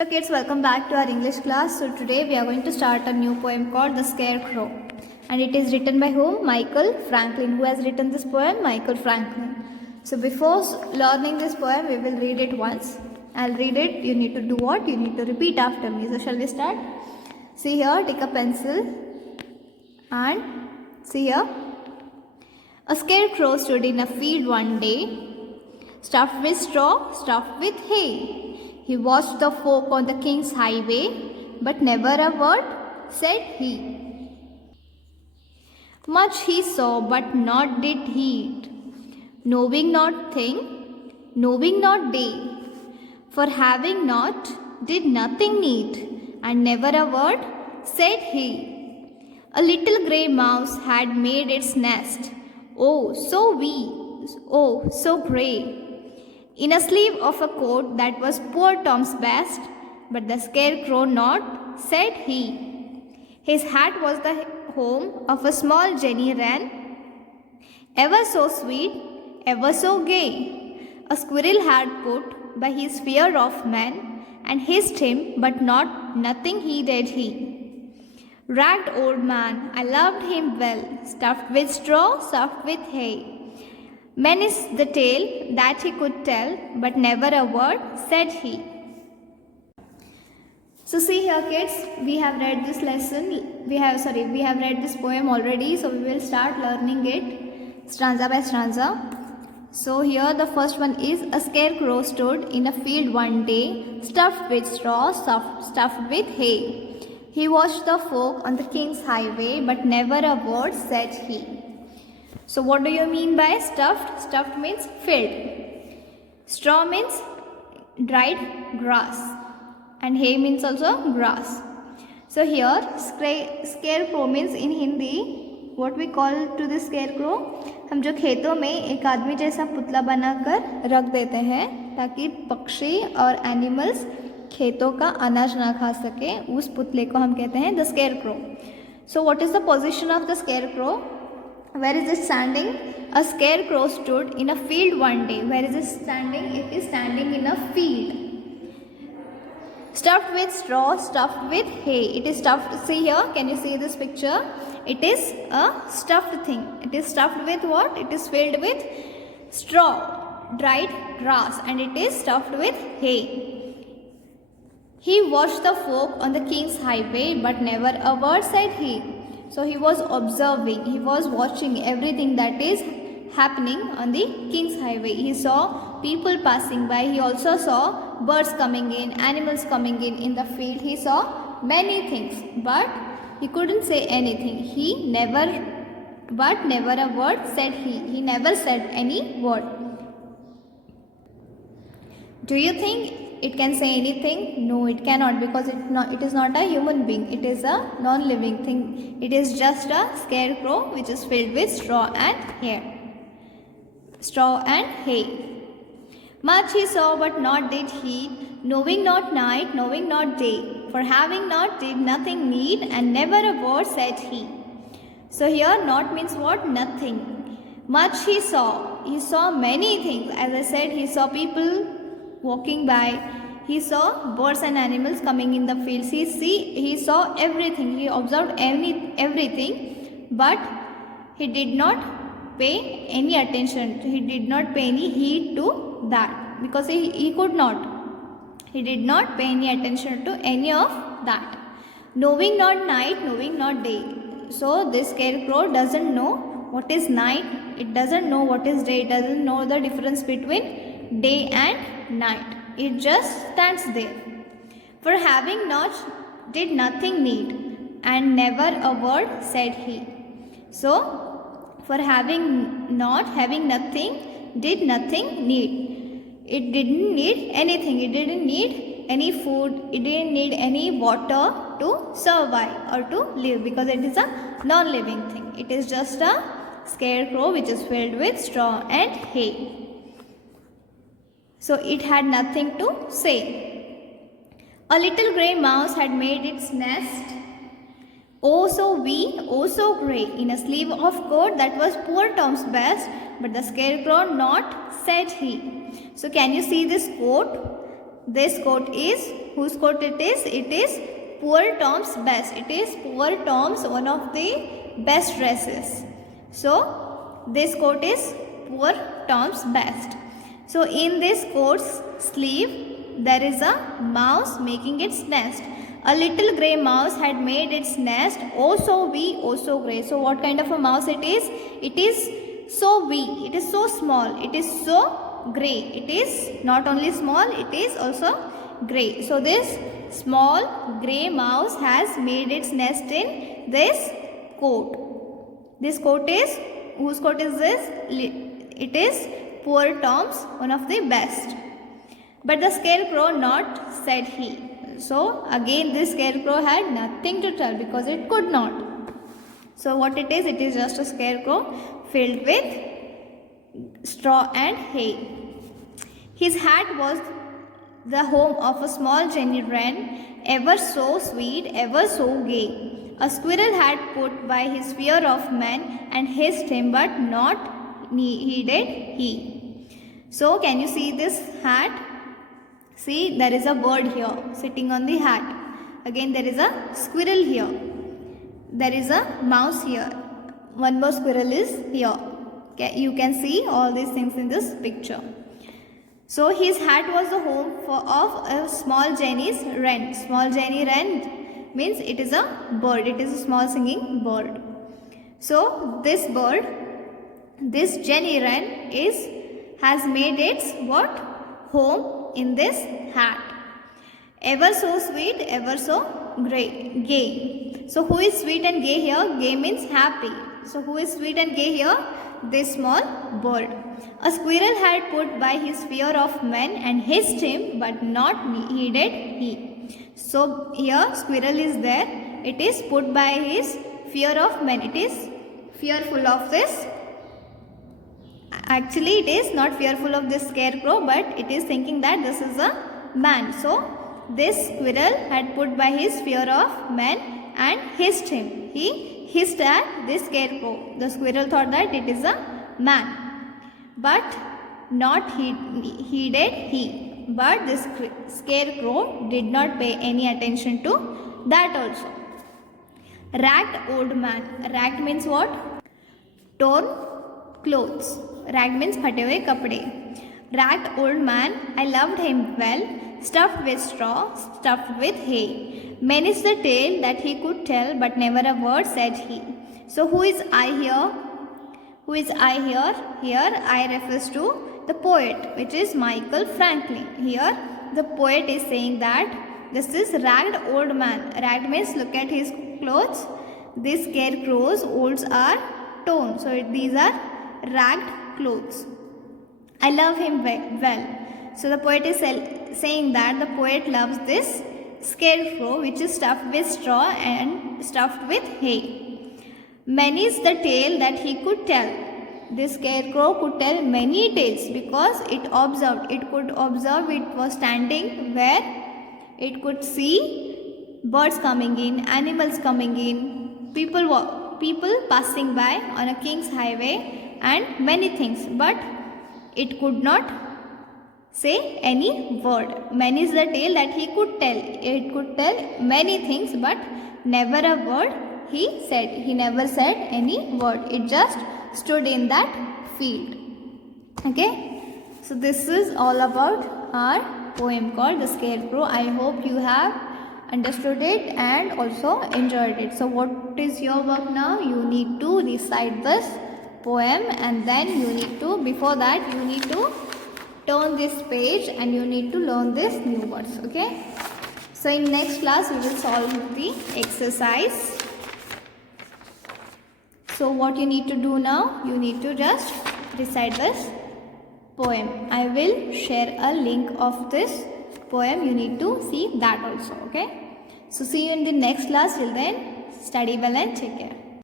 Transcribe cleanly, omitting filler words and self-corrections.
Hello kids, welcome back to our English class. So today we are going to start a new poem called The Scarecrow. And it is written by whom? Michael Franklin. Who has written this poem? Michael Franklin. So before learning this poem, we will read it once. I'll read it. You need to do what? You need to repeat after me. So shall we start? See here, take a pencil. And see here. A scarecrow stood in a field one day, stuffed with straw, stuffed with hay. He watched the folk on the king's highway, but never a word said he. Much he saw, but not did heed, knowing not thing, knowing not day. For having not, did nothing need, and never a word said he. A little grey mouse had made its nest, oh, so wee, oh, so grey, in a sleeve of a coat that was poor Tom's best, but the scarecrow not, said he. His hat was the home of a small Jenny Wren, ever so sweet, ever so gay. A squirrel had put by his fear of men, and hissed him, but nothing heeded he. Ragged old man, I loved him well, stuffed with straw, stuffed with hay. Many's the tale that he could tell, but never a word said he. So see here kids, we have read this lesson, we have read this poem already, so we will start learning it stanza by stanza. So here the first one is, a scarecrow stood in a field one day, stuffed with straw, stuffed with hay. He watched the folk on the king's highway, but never a word said he. So what do you mean by stuffed? Stuffed means filled. Straw means dried grass. And hay means also grass. So here scarecrow means in Hindi, what we call to the scarecrow, हम जो खेतों में एक आदमी जैसा पुतला बनाकर रख देते हैं ताकि पक्षी और एनिमल्स खेतों का अनाज ना खा सके, उस पुतले को हम कहते हैं the scarecrow. So what is the position of the scarecrow? Where is it standing? A scarecrow stood in a field one day. Where is it standing? It is standing in a field. Stuffed with straw, stuffed with hay. It is stuffed. See here, can you see this picture? It is a stuffed thing. It is stuffed with what? It is filled with straw, dried grass, and it is stuffed with hay. He watched the folk on the king's highway, but never a word said he. So he was observing, he was watching everything that is happening on the king's highway. He saw people passing by, he also saw birds coming in, animals coming in the field. He saw many things, but he couldn't say anything. Never a word said he. He never said any word. Do you think it can say anything? No, it cannot, because it is not a human being. It is a non-living thing. It is just a scarecrow which is filled with straw and hay. Much he saw, but not did heed, knowing not night, knowing not day. For having not did nothing need, and never a word said he. So here not means what? Nothing. Much he saw. He saw many things. As I said, he saw people walking by, he saw birds and animals coming in the fields. He saw everything. He observed everything, but he did not pay any attention. He did not pay any heed to that, because he could not. He did not pay any attention to any of that. Knowing not night, knowing not day. So this scarecrow doesn't know what is night. It doesn't know what is day. It doesn't know the difference between day and night. It just stands there. For having not, did nothing need, and never a word said he. So, for having not, having nothing, did nothing need. It didn't need anything. It didn't need any food. It didn't need any water to survive or to live, because it is a non-living thing. It is just a scarecrow which is filled with straw and hay. So it had nothing to say. A little grey mouse had made its nest, oh so wee, oh so grey, in a sleeve of coat that was poor Tom's best, but the scarecrow not, said he. So can you see this coat? this coat is, whose coat it is? It is Poor Tom's best. It is Poor Tom's one of the best dresses. So this coat is Poor Tom's best. So in this coat's sleeve there is a mouse making its nest. A little grey mouse had made its nest, oh so wee, oh so grey. So what kind of a mouse it is? It is so wee, it is so small, it is so grey. It is not only small, it is also grey. So this small grey mouse has made its nest in this coat. This coat is, whose coat is this? It is Poor Tom's, one of the best. But the scarecrow not, said he. So again this scarecrow had nothing to tell because it could not. So what it is just a scarecrow filled with straw and hay. His hat was the home of a small Jenny Wren, ever so sweet, ever so gay. A squirrel had put by his fear of men and hissed him, but not heeded he. So can you see this hat? See, there is a bird here sitting on the hat. Again there is a squirrel here. There is a mouse here. One more squirrel is here. Okay, you can see all these things in this picture. So his hat was the home of a small Jenny's wren. Small Jenny wren means it is a bird. It is a small singing bird. So this bird, this Jenny wren has made its what? Home in this hat. Ever so sweet, ever so gay. So who is sweet and gay here? Gay means happy. So who is sweet and gay here? This small bird. A squirrel had put by his fear of men and hissed him, but not heeded he. So here squirrel is there. It is put by his fear of men. It is fearful of this. Actually it is not fearful of this scarecrow, but it is thinking that this is a man. So this squirrel had put by his fear of men and hissed him. He hissed at this scarecrow. The squirrel thought that it is a man, but not heeded he. But this scarecrow did not pay any attention to that also. Ragged old man. Ragged means what? Torn clothes. Ragged means phate hue kapde. Ragged old man, I loved him well, stuffed with straw, stuffed with hay. Many's the tale that he could tell, but never a word said he. So who is I here? Who is I here? Here I refers to the poet, which is Michael Franklin. Here the poet is saying that this is ragged old man. Ragged means look at his clothes. These scarecrow's olds are torn. So these are ragged clothes. I love him well. So the poet is saying that the poet loves this scarecrow which is stuffed with straw and stuffed with hay. Many is the tale that he could tell. This scarecrow could tell many tales because it could observe, it was standing where it could see birds coming in, animals coming in, people passing by on a king's highway and many things, but it could not say any word. Many is the tale that he could tell. It could tell many things, but never a word he said. He never said any word. It just stood in that field. Okay. So this is all about our poem called The Scarecrow. I hope you have understood it and also enjoyed it. So what is your work now? You need to recite this poem, and then you need to, before that you need to turn this page and you need to learn these new words. Okay. So in next class we will solve the exercise. So what you need to do now, you need to just recite this poem. I will share a link of this poem. You need to see that also. Okay. So see you in the next class. Till then, study well and take care.